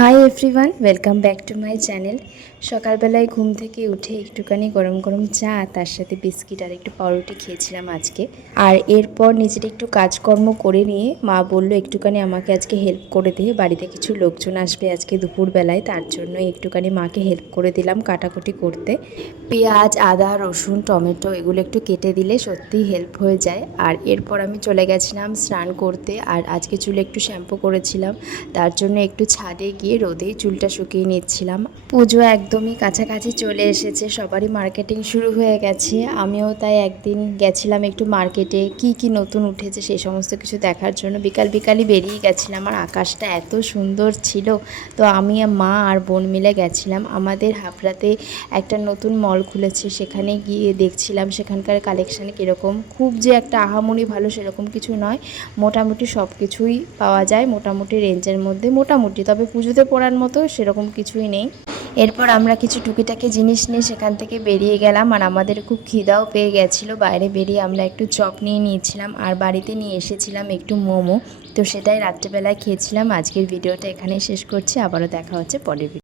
Hi everyone, welcome back to my channel. সকালবেলায় ঘুম থেকে উঠে একটুখানি গরম গরম চা, তার সাথে বিস্কিট আর একটু পাউরুটি খেয়েছিলাম আজকে। আর এরপর নিজের একটু কাজকর্ম করে নিয়ে মা বলল একটুখানি আমাকে আজকে হেল্প করে দে, বাড়িতে কিছু লোকজন আসবে আজকে দুপুরবেলায়, তার জন্য একটুখানি মাকে হেল্প করে দিলাম কাটাকুটি করতে। পেঁয়াজ, আদা, রসুন, টমেটো এগুলো একটু কেটে দিলে সত্যিই হেল্প হয়ে যায়। আর এরপর আমি চলে গেছিলাম স্নান করতে। আর আজকে চুলে একটু শ্যাম্পু করেছিলাম, তার জন্য একটু ছাদে গিয়ে রোদেই চুলটা শুকিয়ে নিচ্ছিলাম। পুজো একদমই কাছাকাছি চলে এসেছে, সবারই মার্কেটিং শুরু হয়ে গেছে। আমিও তাই একদিন গেছিলাম একটু মার্কেটে, কি নতুন উঠেছে সেই সমস্ত কিছু দেখার জন্য। বিকালই বেরিয়ে গেছিলাম, আর আকাশটা এত সুন্দর ছিল। তো আমি মা আর বোন মিলে গেছিলাম। আমাদের হাবড়াতে একটা নতুন মল খুলেছে, সেখানে গিয়ে দেখছিলাম সেখানকার কালেকশান কীরকম। খুব যে একটা আহামরি ভালো সেরকম কিছু নয়, মোটামুটি সব কিছুই পাওয়া যায় মোটামুটি রেঞ্জের মধ্যে, মোটামুটি। তবে পুজোতে পরার মতো সেরকম কিছুই নেই। এরপর আমরা কিছু টুকিটাকি জিনিস নিয়ে সেখান থেকে বেরিয়ে গেলাম। আর আমাদের খুব খিদাও পেয়ে গেছিলো। বাইরে বেরিয়ে আমরা একটু চপ নিয়ে নিয়েছিলাম, আর বাড়িতে নিয়ে এসেছিলাম একটু মোমো। তো সেটাই রাত্রেবেলায় খেয়েছিলাম। আজকের ভিডিওটা এখানেই শেষ করছি, আবারও দেখা হচ্ছে পরের ভিডিও।